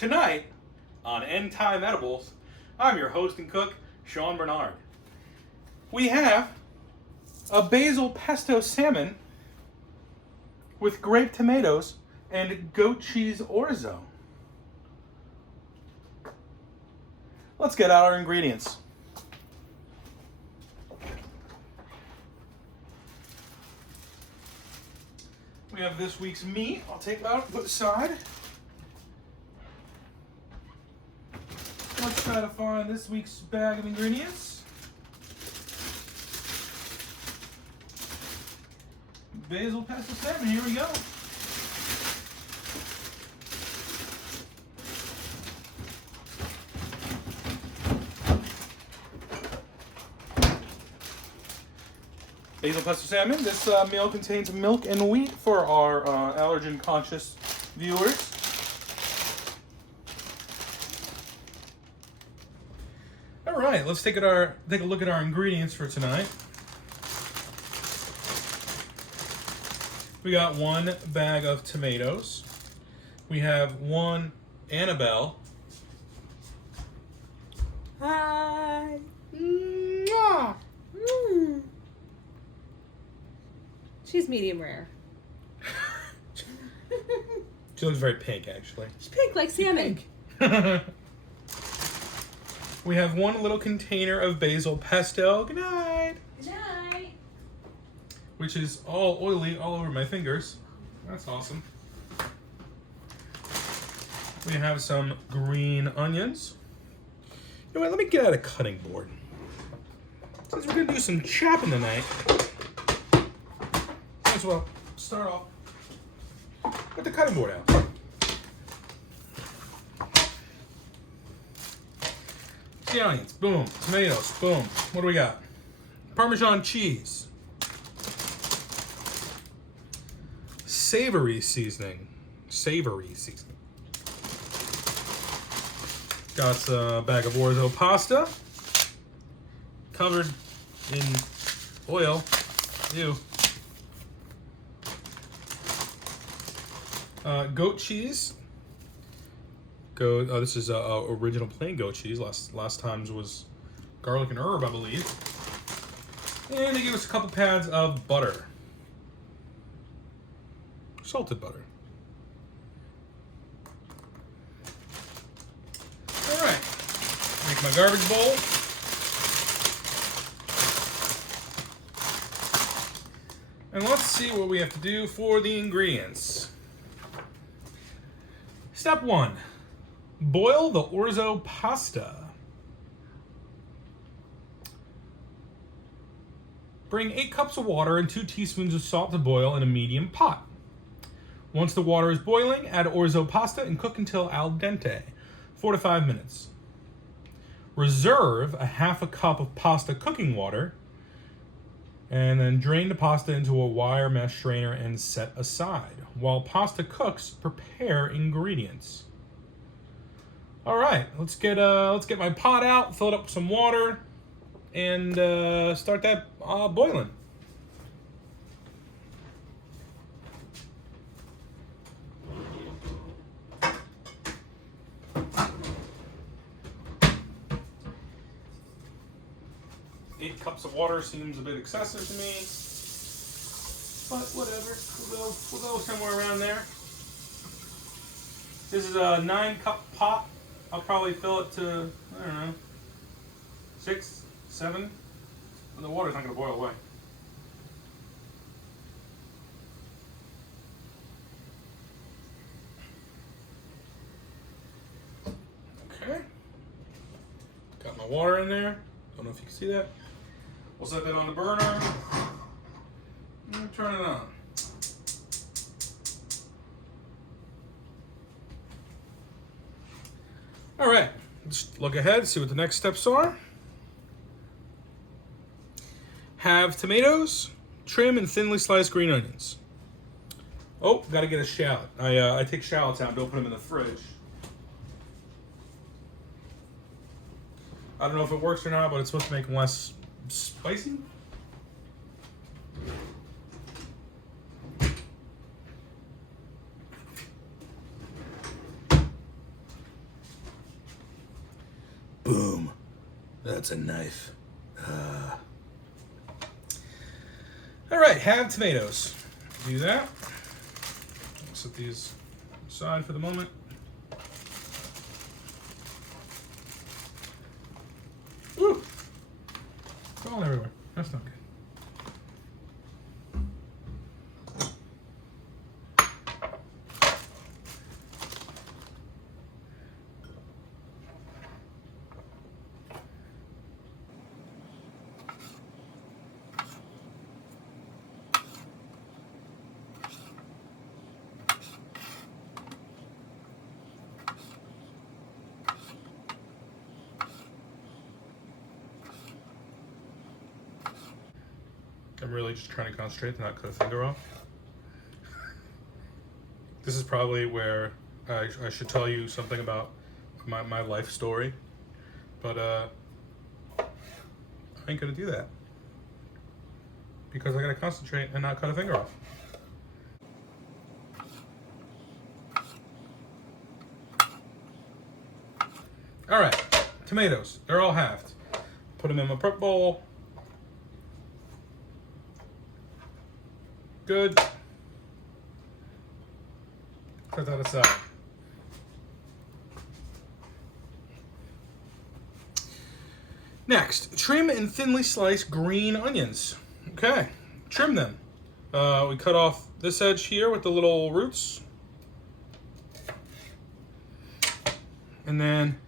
Tonight, on End Time Edibles, I'm your host and cook, Sean Bernard. We have a basil pesto salmon with grape tomatoes and goat cheese orzo. Let's get out our ingredients. We have this week's meat. I'll take it out and put it aside. Let's try to find this week's bag of ingredients. Basil pesto salmon, here we go. Basil pesto salmon. This meal contains milk and wheat for our allergen conscious viewers. All right, let's take a look at our ingredients for tonight. We got 1 bag of tomatoes. We have 1 Annabelle. Hi. Mwah. She's medium rare. She looks very pink, actually. She's pink like salmon. We have 1 little container of basil pesto. Good night. Good night. Which is all oily all over my fingers. That's awesome. We have some green onions. You know what? Let me get out a cutting board. Since we're gonna do some chopping tonight, might as well start off with the cutting board out. The onions, boom. Tomatoes, boom. What do we got? Parmesan cheese. Savory seasoning. Got a bag of orzo pasta. Covered in oil. Ew. Goat cheese. This is original plain goat cheese. Last time's was garlic and herb, I believe. And they give us a couple pads of butter. Salted butter. All right. Make my garbage bowl. And let's see what we have to do for the ingredients. Step 1. Boil the orzo pasta. Bring 8 cups of water and 2 teaspoons of salt to boil in a medium pot. Once the water is boiling, add orzo pasta and cook until al dente, 4 to 5 minutes. Reserve a half a cup of pasta cooking water and then drain the pasta into a wire mesh strainer and set aside. While pasta cooks, prepare ingredients. All right, let's get my pot out, fill it up with some water, and start that boiling. Eight cups of water seems a bit excessive to me, but whatever. We'll go somewhere around there. This is a 9-cup pot. I'll probably fill it to, I don't know, 6, 7, and the water's not going to boil away. Okay. Got my water in there. Don't know if you can see that. We'll set that on the burner. And turn it on. All right, let's look ahead, see what the next steps are. Have tomatoes, trim and thinly sliced green onions. Oh, gotta get a shallot. I take shallots out, don't put them in the fridge. I don't know if it works or not, but it's supposed to make them less spicy. That's a knife. All right, have tomatoes. Do that. Set these aside for the moment. Woo! It's falling everywhere. That's not good. I'm really just trying to concentrate to not cut a finger off. This is probably where I should tell you something about my life story, but I ain't gonna do that because I gotta concentrate and not cut a finger off. All right, tomatoes, they're all halved. Put them in my prep bowl. Good. Put that aside. Next, trim and thinly slice green onions. Okay, trim them. We cut off this edge here with the little roots. And then,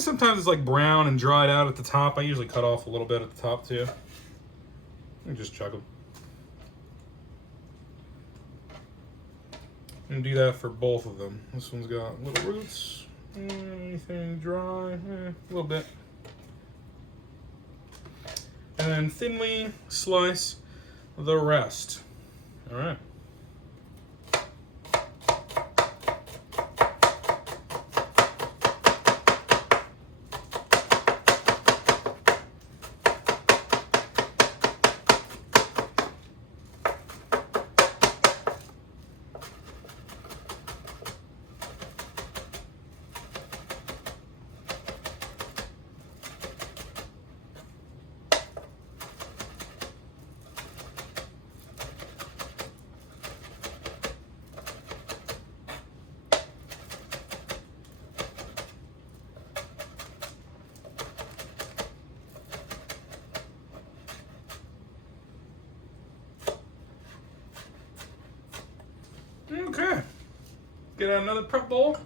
sometimes it's like brown and dried out at the top. I usually cut off a little bit at the top too. And just chuck them. And do that for both of them. This one's got little roots. Anything dry? A little bit. And then thinly slice the rest. All right. Okay. Get out another prep bowl.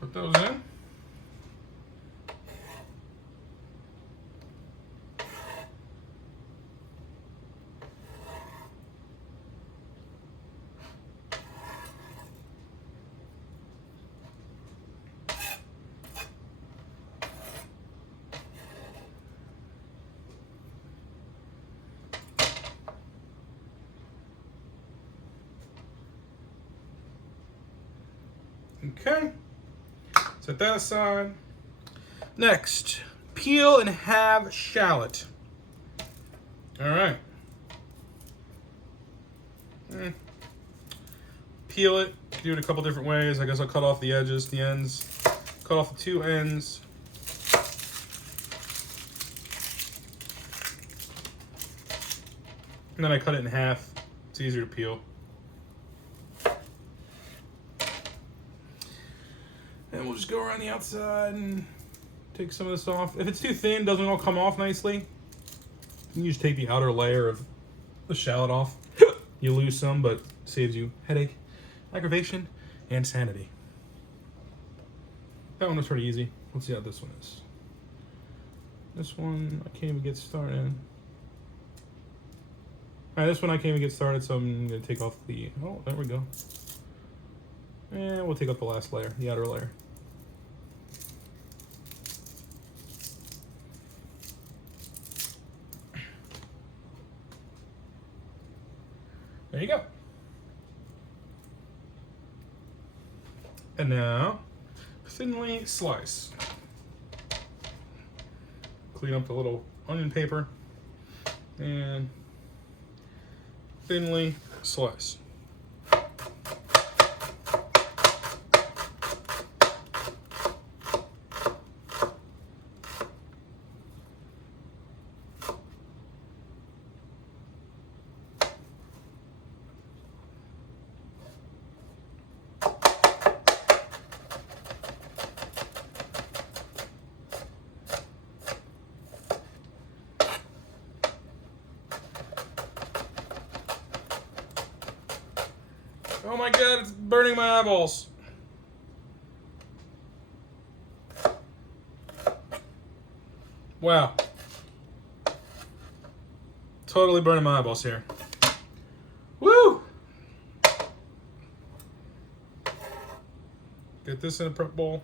Put those in. Okay, set that aside. Next, peel and halve shallot. All right. Peel it, do it a couple different ways. I guess I'll cut off the edges, the ends, cut off the two ends. And then I cut it in half. It's easier to peel. And we'll just go around the outside and take some of this off. If it's too thin, it doesn't all come off nicely, you just take the outer layer of the shallot off. You lose some, but saves you headache, aggravation, and sanity. That one was pretty easy. Let's see how this one is. This one, I can't even get started. Alright, this one I can't even get started, so I'm going to take off the... Oh, there we go. And we'll take off the last layer, the outer layer. There you go. And now, thinly slice. Clean up the little onion paper and thinly slice. Oh my god, it's burning my eyeballs. Wow. Totally burning my eyeballs here. Woo! Get this in a prep bowl.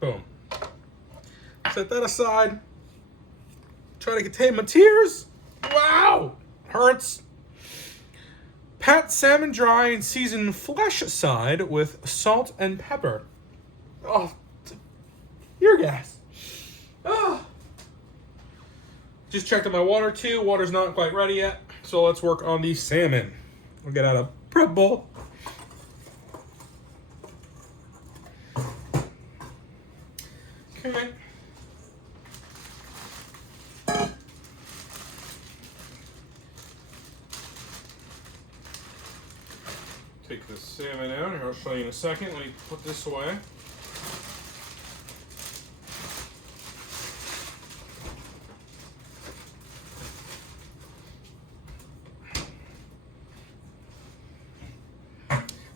Boom. Set that aside. Try to contain my tears. Wow! Hurts. Pat salmon dry and season flesh side with salt and pepper. Oh, ear gas. Oh. Just checked on my water too. Water's not quite ready yet. So let's work on the salmon. We'll get out a prep bowl. Okay. Take the salmon out. Here, I'll show you in a second. Let me put this away.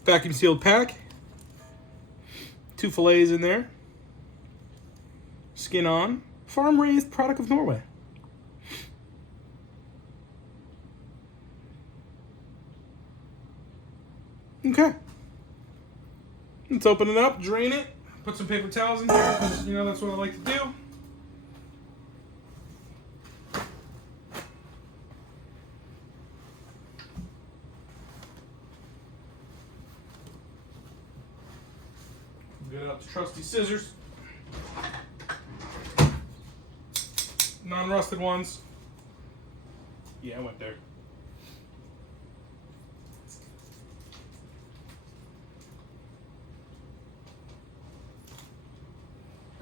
Vacuum sealed pack. 2 fillets in there. Skin on. Farm raised product of Norway. Okay. Let's open it up, drain it, put some paper towels in here, because, you know, that's what I like to do. Get out the trusty scissors. Non-rusted ones. Yeah, I went there.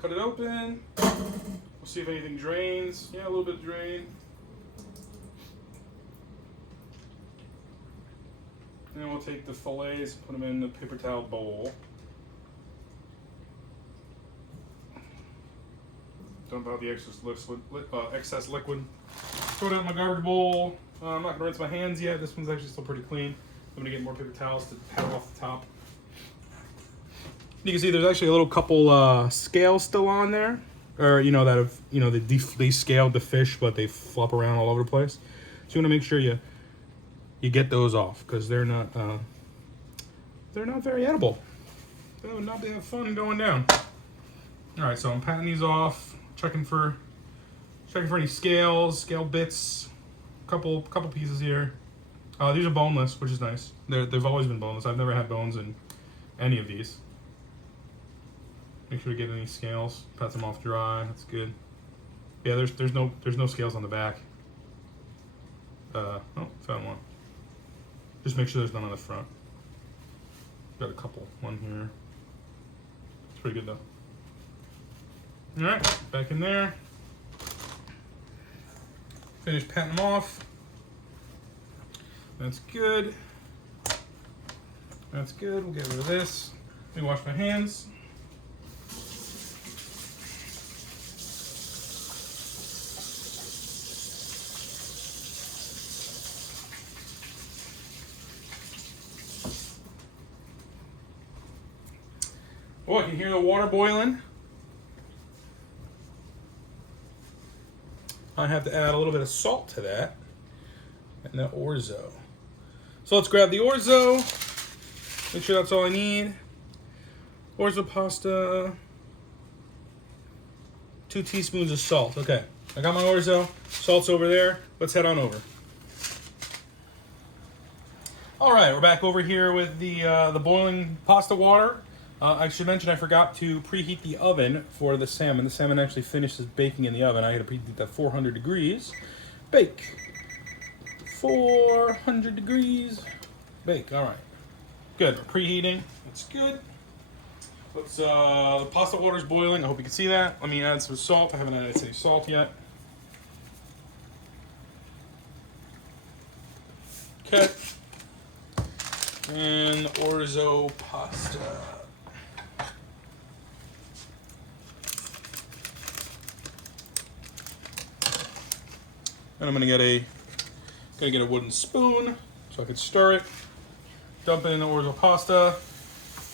Cut it open. We'll see if anything drains. Yeah, a little bit drained. And then we'll take the fillets, put them in the paper towel bowl. Dump out the excess liquid. Throw it out in my garbage bowl. I'm not gonna rinse my hands yet. This one's actually still pretty clean. I'm gonna get more paper towels to pat off the top. You can see there's actually a little couple scales still on there, or you know that have they scaled the fish, but they flop around all over the place. So you want to make sure you get those off because they're not very edible. They would not have fun going down. All right, so I'm patting these off, checking for any scale bits. Couple pieces here. These are boneless, which is nice. They've always been boneless. I've never had bones in any of these. Make sure to get any scales. Pat them off dry. That's good. Yeah, there's no scales on the back. Oh, found one. Just make sure there's none on the front. Got a couple. One here. It's pretty good though. All right, back in there. Finish patting them off. That's good. That's good. We'll get rid of this. Let me wash my hands. Oh, I can hear the water boiling. I have to add a little bit of salt to that. And the orzo. So let's grab the orzo. Make sure that's all I need. Orzo pasta. 2 teaspoons of salt. Okay, I got my orzo. Salt's over there. Let's head on over. All right, we're back over here with the boiling pasta water. I should mention I forgot to preheat the oven for the salmon. The salmon actually finishes baking in the oven. I had to preheat that 400 degrees. Bake. 400 degrees. Bake. All right. Good. We're preheating. That's good. Let's. The pasta water's boiling. I hope you can see that. Let me add some salt. I haven't added any salt yet. Okay. And orzo pasta. And I'm gonna get a wooden spoon so I can stir it. Dump it in the orzo pasta,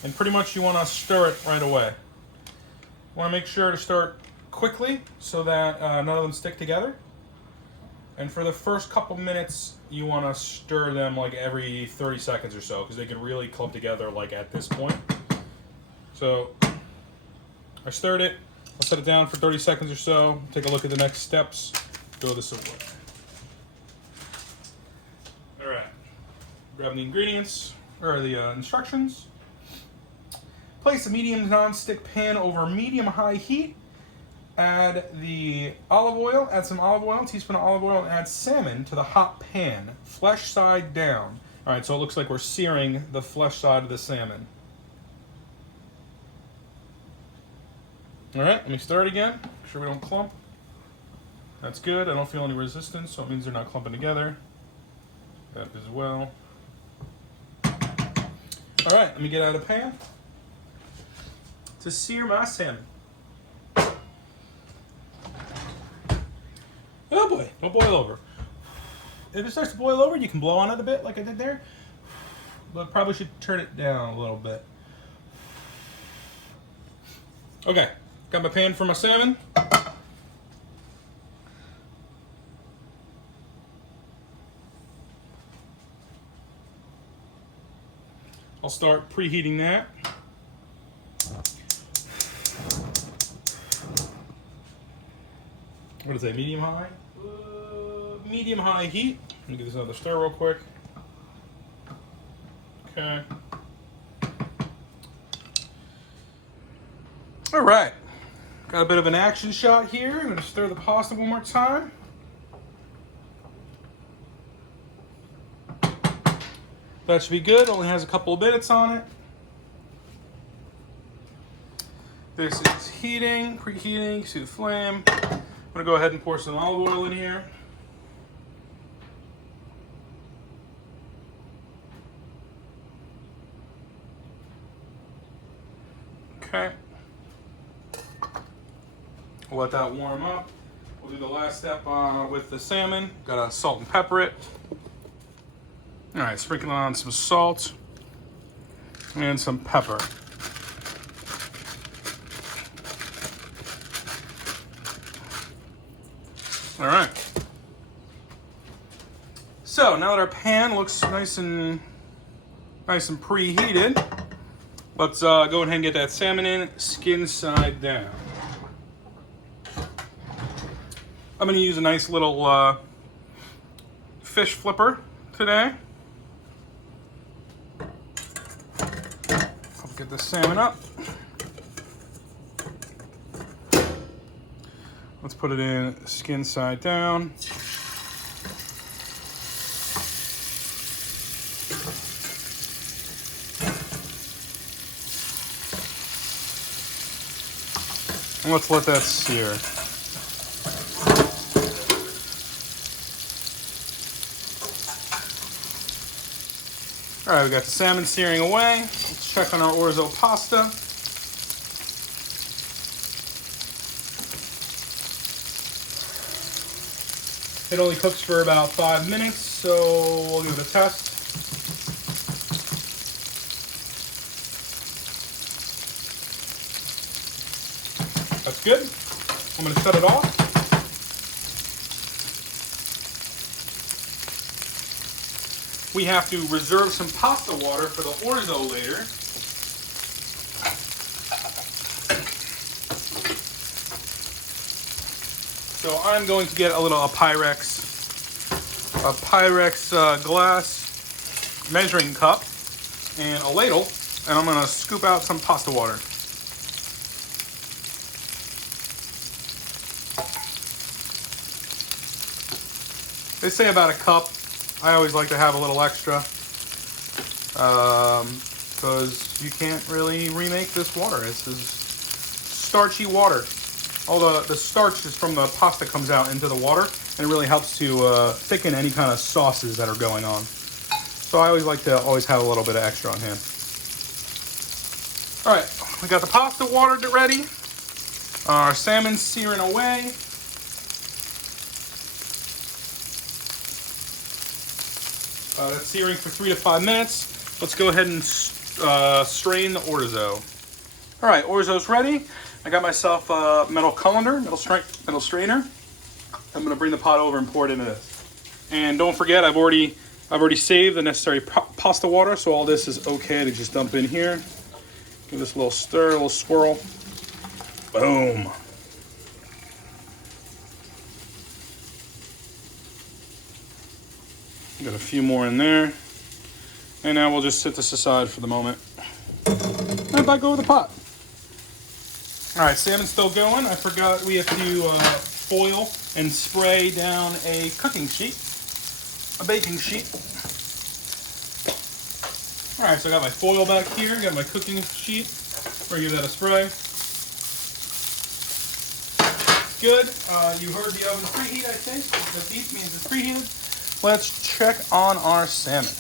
and pretty much you want to stir it right away. You want to make sure to stir it quickly so that none of them stick together. And for the first couple minutes, you want to stir them like every 30 seconds or so, because they can really clump together like at this point. So I stirred it. I'll set it down for 30 seconds or so. Take a look at the next steps. Throw this away. All right. Grab the ingredients or the instructions. Place a medium non-stick pan over medium-high heat. Add the olive oil. Add some olive oil, teaspoon of olive oil, and add salmon to the hot pan, flesh side down. All right, so it looks like we're searing the flesh side of the salmon. All right, let me stir it again. Make sure we don't clump. That's good. I don't feel any resistance, so it means they're not clumping together. That as well. All right, let me get out of the pan to sear my salmon. Oh boy, don't boil over. If it starts to boil over, you can blow on it a bit like I did there. But probably should turn it down a little bit. Okay, got my pan for my salmon. I'll start preheating that. What is that, medium high? Medium high heat. Let me give this another stir real quick. Okay. All right. Got a bit of an action shot here. I'm going to stir the pasta one more time. That should be good. Only has a couple of minutes on it. This is heating, preheating, see the flame. I'm gonna go ahead and pour some olive oil in here. Okay. We'll let that warm up. We'll do the last step with the salmon. Gotta salt and pepper it. All right, sprinkle on some salt and some pepper. All right. So now that our pan looks nice and preheated, let's go ahead and get that salmon in, skin side down. I'm going to use a nice little fish flipper today. I'll get the salmon up. Let's put it in skin side down. And let's let that sear. All right, we got the salmon searing away. Let's check on our orzo pasta. It only cooks for about 5 minutes, so we'll give it a test. That's good. I'm going to shut it off. We have to reserve some pasta water for the orzo later. So I'm going to get a Pyrex glass measuring cup and a ladle, and I'm going to scoop out some pasta water. They say about a cup. I always like to have a little extra because you can't really remake this water. This is starchy water. All the starch is from the pasta comes out into the water, and it really helps to thicken any kind of sauces that are going on. So I always like to have a little bit of extra on hand. All right, we got the pasta water ready. Our salmon's searing away. That's searing for 3 to 5 minutes. Let's go ahead and strain the orzo. All right, orzo's ready. I got myself a metal colander, metal strainer. I'm gonna bring the pot over and pour it into this. And don't forget, I've already saved the necessary pasta water, so all this is okay to just dump in here. Give this a little stir, a little swirl. Boom. Got a few more in there. And now we'll just set this aside for the moment. And back over the pot. All right, salmon's still going. I forgot we have to foil and spray down a cooking sheet, a baking sheet. All right, so I got my foil back here, got my cooking sheet. We're gonna give that a spray. Good. You heard the oven preheat, I think. The beep means it's preheated. Let's check on our salmon.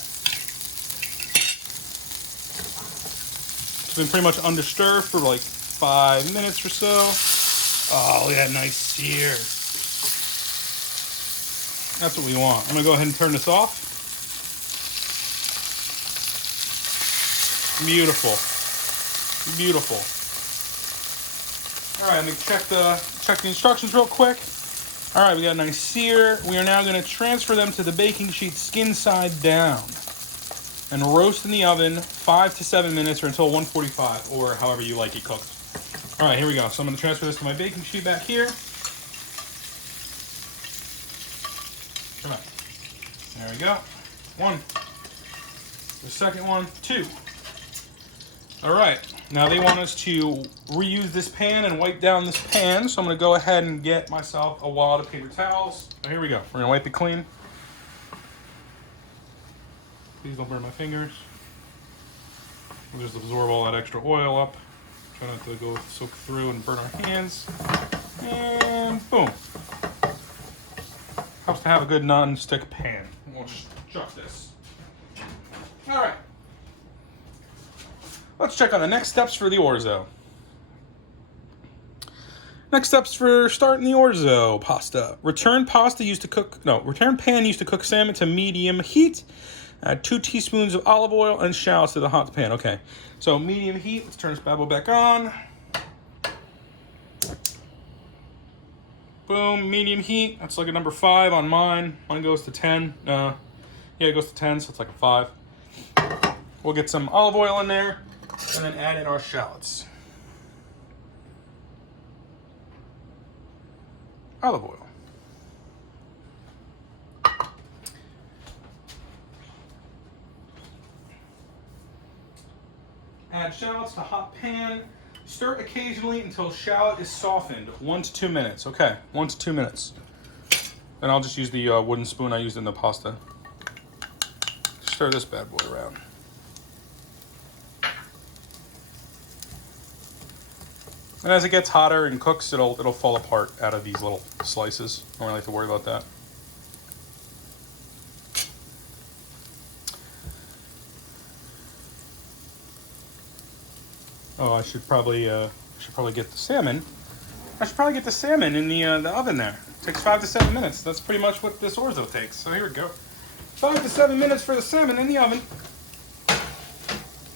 It's been pretty much undisturbed for like 5 minutes or so. Oh, look at that nice sear. That's what we want. I'm gonna go ahead and turn this off. Beautiful. Beautiful. All right, let me check the instructions real quick. All right, we got a nice sear. We are now going to transfer them to the baking sheet skin side down and roast in the oven 5 to 7 minutes or until 145 or however you like it cooked. All right, here we go. So I'm going to transfer this to my baking sheet back here. Come on. There we go. 1. The second one, 2. All right. Now they want us to reuse this pan and wipe down this pan, so I'm going to go ahead and get myself a wad of paper towels. Oh, here we go. We're going to wipe it clean. Please don't burn my fingers. We'll just absorb all that extra oil up. Try not to go soak through and burn our hands. And boom. Helps to have a good non-stick pan. We'll just chuck this. All right. Let's check on the next steps for the orzo. Next steps for starting the orzo pasta. Return pan used to cook salmon to medium heat. Add 2 teaspoons of olive oil and shallots to the hot pan. Okay, so medium heat. Let's turn this bad boy back on. Boom, medium heat. That's like a number 5 on mine. Mine goes to 10. Yeah, it goes to 10, so it's like a 5. We'll get some olive oil in there. And then add in our shallots. Olive oil. Add shallots to hot pan. Stir occasionally until shallot is softened. 1 to 2 minutes. Okay, 1 to 2 minutes. And I'll just use the wooden spoon I used in the pasta. Stir this bad boy around. And as it gets hotter and cooks, it'll fall apart out of these little slices. Don't really have to worry about that. Oh, I should probably get the salmon. I should probably get the salmon in the oven there. It takes 5 to 7 minutes. That's pretty much what this orzo takes. So here we go. 5 to 7 minutes for the salmon in the oven.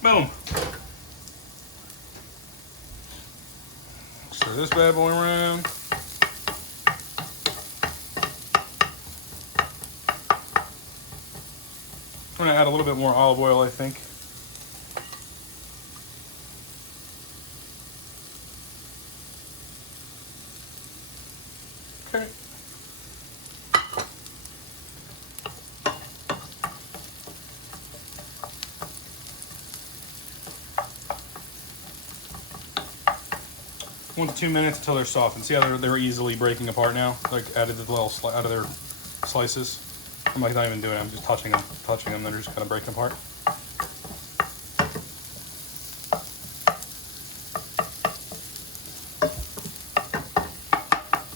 Boom. Stir this bad boy around. I'm gonna add a little bit more olive oil, I think. Okay. One to 2 minutes until they're soft. And see how they're easily breaking apart now? Like added the little out of their slices. I'm like not even doing it. I'm just touching them. They're just kind of breaking apart.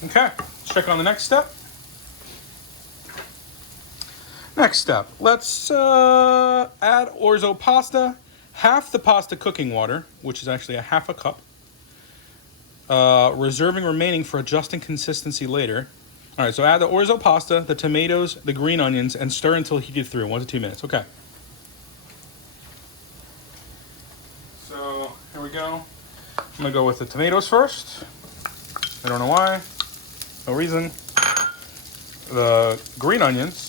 Okay. Let's check on the next step. Next step. Let's add orzo pasta. Half the pasta cooking water, which is actually a ½ cup. Reserving remaining for adjusting consistency later. All right, so add the orzo pasta, the tomatoes, the green onions, and stir until heated through, 1 to 2 minutes. Okay. So here we go. I'm gonna go with the tomatoes first. I don't know why. No reason. The green onions.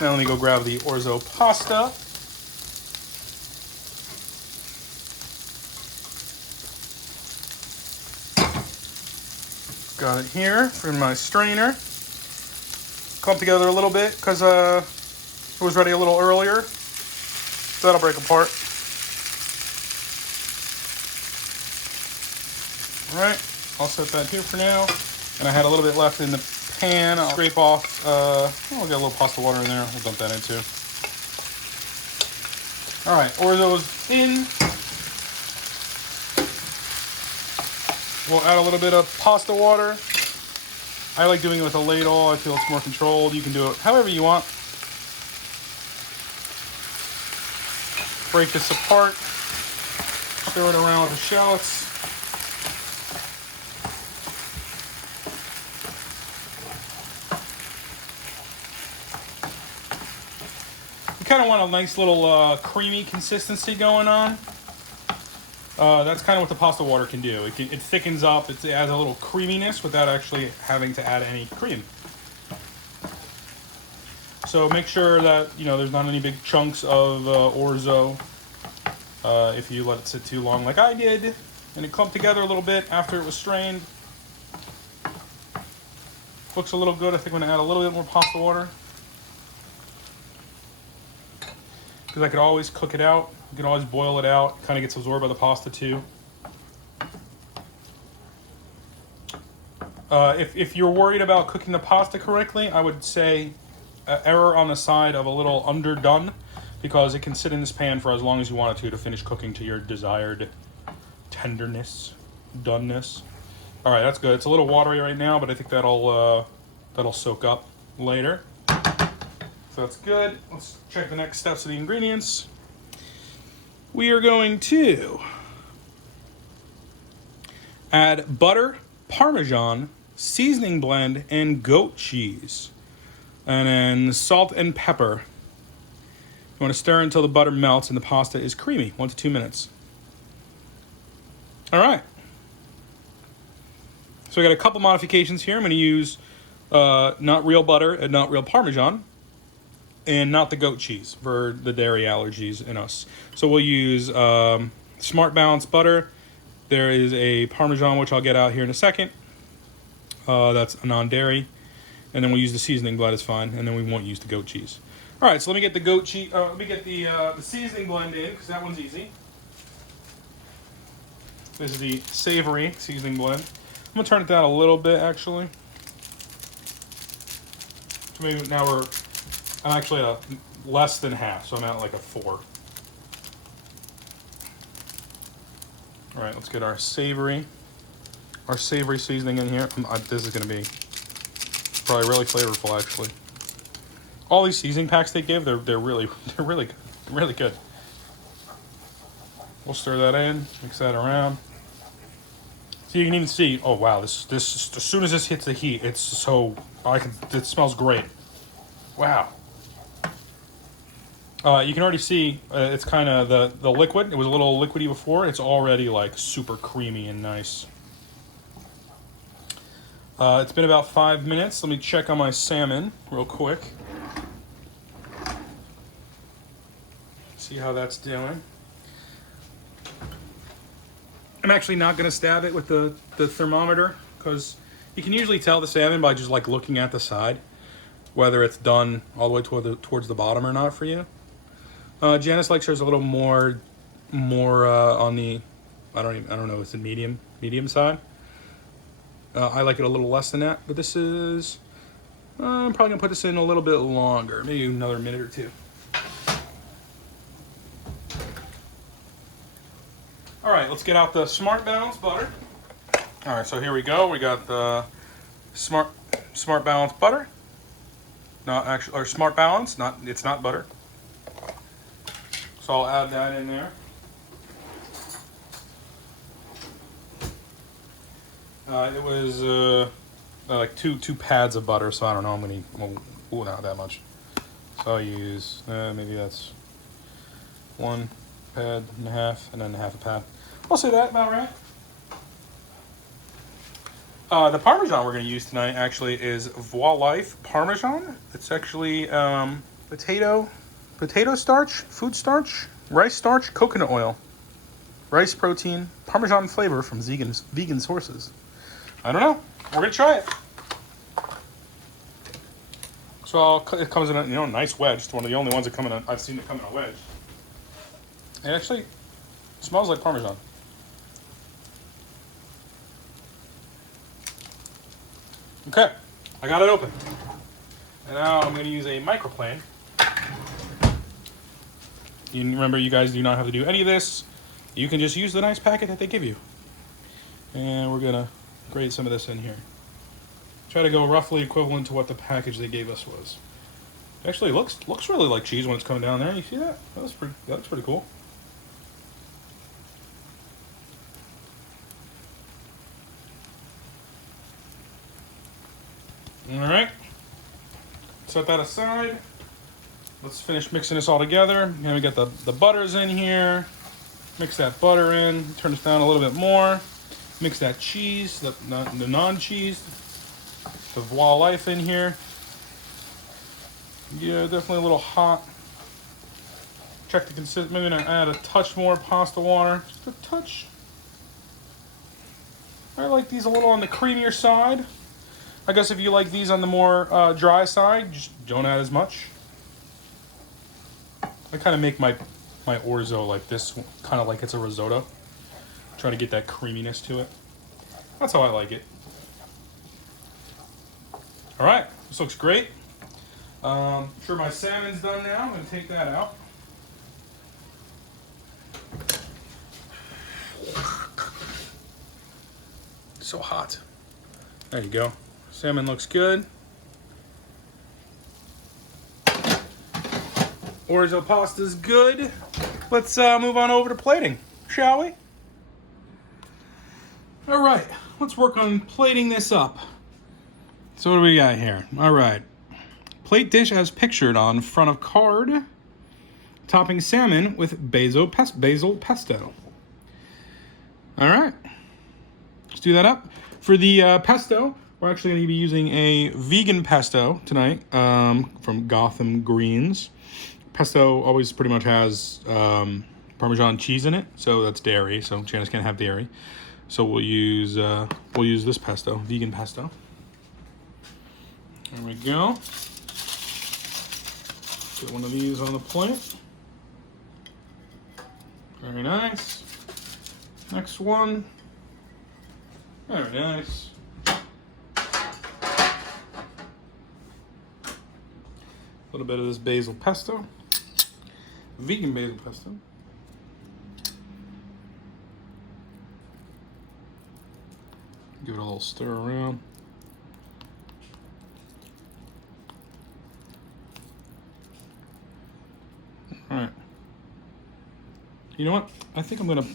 Now let me go grab the orzo pasta. Got it here from my strainer. Clump together a little bit because it was ready a little earlier. So that'll break apart. Alright, I'll set that here for now. And I had a little bit left in the pan. I'll scrape off, I'll get a little pasta water in there. We'll dump that in too. Alright, orzo's in. We'll add a little bit of pasta water. I like doing it with a ladle. I feel it's more controlled. You can do it however you want. Break this apart. Stir it around with the shallots. You kind of want a nice little creamy consistency going on. That's kind of what the pasta water can do. It thickens up. It adds a little creaminess without actually having to add any cream. So make sure that there's not any big chunks of orzo. If you let it sit too long, like I did, and it clumped together a little bit after it was strained. Looks a little good. I think I'm gonna add a little bit more pasta water because I could always cook it out. You can always boil it out. It kind of gets absorbed by the pasta too. If you're worried about cooking the pasta correctly, I would say error on the side of a little underdone, because it can sit in this pan for as long as you want it to finish cooking to your desired tenderness, doneness. All right, that's good. It's a little watery right now, but I think that'll soak up later. So that's good. Let's check the next steps of the ingredients. We are going to add butter, Parmesan, seasoning blend, and goat cheese. And then salt and pepper. You want to stir until the butter melts and the pasta is creamy, 1 to 2 minutes. All right. So I got a couple modifications here. I'm going to use not real butter and not real Parmesan, and not the goat cheese for the dairy allergies in us. So we'll use Smart Balance butter. There is a Parmesan, which I'll get out here in a second. That's a non-dairy. And then we'll use the seasoning blend, is fine. And then we won't use the goat cheese. All right, so let me get the goat cheese. Let me get the seasoning blend in, because that one's easy. This is the savory seasoning blend. I'm gonna turn it down a little bit, actually. So maybe now I'm actually at less than half, so I'm at like a 4. All right, let's get our savory seasoning in here. This is gonna be probably really flavorful, actually. All these seasoning packs they give, they're really good. We'll stir that in, mix that around. So you can even see, oh wow, this as soon as this hits the heat, it smells great. Wow. You can already see it's kind of the liquid. It was a little liquidy before. It's already like super creamy and nice. It's been about 5 minutes. Let me check on my salmon real quick. See how that's doing. I'm actually not going to stab it with the thermometer, because you can usually tell the salmon by just like looking at the side whether it's done all the way towards the bottom or not for you. Janice likes hers a little more on the I don't know, it's a medium side. I like it a little less than that, but this is I'm probably gonna put this in a little bit longer, maybe another minute or two. All right, let's get out the Smart Balance butter. All right, so here we go. We got the Smart Balance butter. Not actually, or Smart Balance. It's not butter. So So I'll add that in there. It was like two pads of butter, so I don't know. I'm gonna not that much. So I'll use maybe that's 1 pad and a half, and then half a pad. I'll say that about right. The Parmesan we're going to use tonight actually is Voix Life Parmesan. It's actually potato starch, food starch, rice starch, coconut oil, rice protein, Parmesan flavor from vegan sources. I don't know. We're going to try it. So it comes in a nice wedge. It's one of the only ones that I've seen it come in a wedge. It actually smells like Parmesan. Okay, I got it open. And now I'm going to use a microplane. Remember, you guys do not have to do any of this. You can just use the nice packet that they give you. And we're going to grate some of this in here. Try to go roughly equivalent to what the package they gave us was. Actually, it looks really like cheese when it's coming down there. You see that? That looks pretty cool. Alright, set that aside. Let's finish mixing this all together. And we got the butters in here. Mix that butter in, turn this down a little bit more. Mix that cheese, the non-cheese, the Voix Life in here. Yeah, definitely a little hot. Check the consistency, maybe not add a touch more pasta water, just a touch. I like these a little on the creamier side. I guess if you like these on the more dry side, just don't add as much. I kind of make my orzo like this, kind of like it's a risotto. Try to get that creaminess to it. That's how I like it. All right, this looks great. Sure, my salmon's done now. I'm gonna take that out. So hot. There you go. Salmon looks good. Orzo pasta's good. Let's move on over to plating, shall we? All right, let's work on plating this up. So what do we got here? All right. Plate dish as pictured on front of card. Topping salmon with basil pesto. All right. Let's do that up. For the pesto, we're actually going to be using a vegan pesto tonight from Gotham Greens. Pesto always pretty much has Parmesan cheese in it, so that's dairy. So Janice can't have dairy. So we'll use this pesto, vegan pesto. There we go. Get one of these on the plate. Very nice. Next one. Very nice. A little bit of this basil pesto. Vegan basil pesto. Give it a little stir around. All right. You know what? I think I'm gonna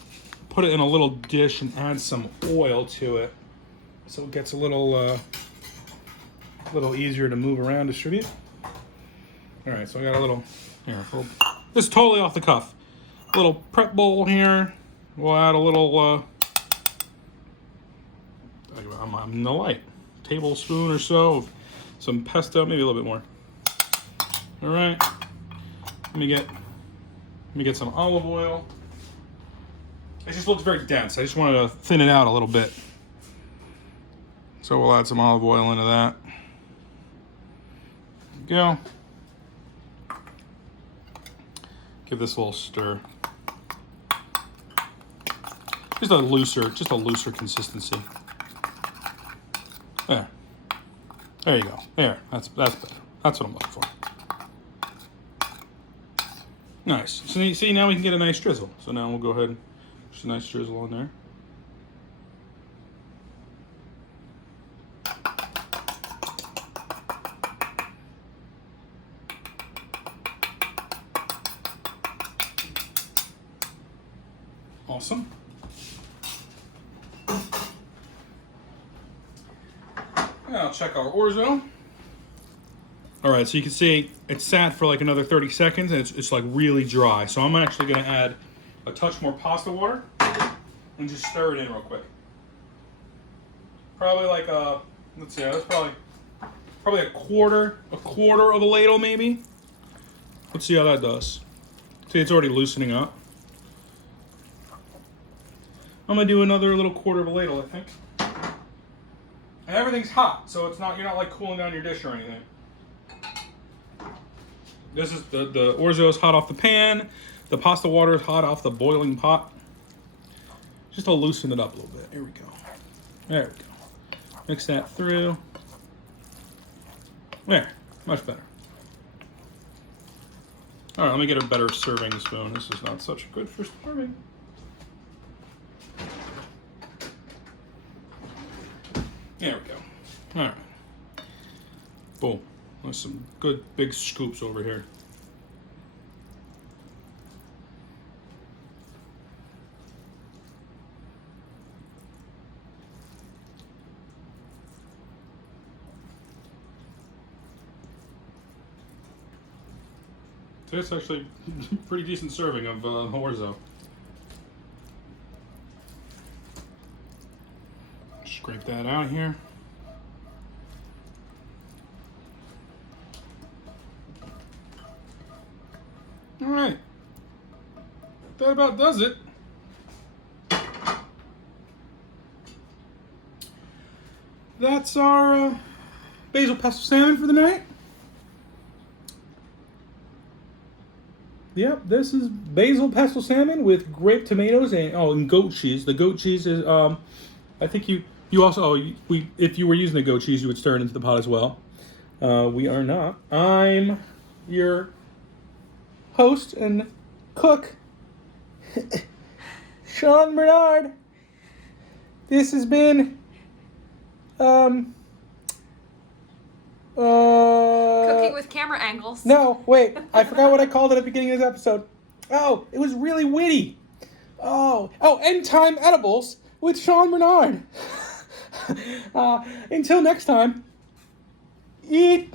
put it in a little dish and add some oil to it, so it gets a little easier to move around, distribute. All right, so I got a little here. This is totally off the cuff. A little prep bowl here. We'll add a little. I'm in the light. Tablespoon or so of some pesto, maybe a little bit more. All right. Let me get some olive oil. It just looks very dense. I just wanted to thin it out a little bit. So we'll add some olive oil into that. There we go. Give this a little stir. Just a looser consistency. There. There you go. There. That's better. That's what I'm looking for. Nice. So see, now we can get a nice drizzle. So now we'll go ahead and just a nice drizzle on there. Awesome. And I'll check our orzo. All right, so you can see it sat for like another 30 seconds and it's like really dry. So I'm actually gonna add a touch more pasta water and just stir it in real quick. Probably like let's see, that's probably a quarter of a ladle maybe. Let's see how that does. See, it's already loosening up. I'm gonna do another little quarter of a ladle, I think. And everything's hot, so it's not, you're not like cooling down your dish or anything. This is the orzo is hot off the pan. The pasta water is hot off the boiling pot. Just to loosen it up a little bit. Here we go. There we go. Mix that through. There, much better. All right, let me get a better serving spoon. This is not such good for serving. There we go. All right. Boom. There's some good big scoops over here. So it's actually a pretty decent serving of orzo. Scrape that out here. All right, that about does it. That's our basil pesto salmon for the night. Yep, this is basil pesto salmon with grape tomatoes and goat cheese. The goat cheese is I think you also if you were using the goat cheese you would stir it into the pot as well. We are not. I'm your host and cook, Sean Bernard. This has been Cooking with camera angles. No, wait, I forgot what I called it at the beginning of this episode. Oh, it was really witty. Oh, End Time Edibles with Sean Bernard. Until next time, eat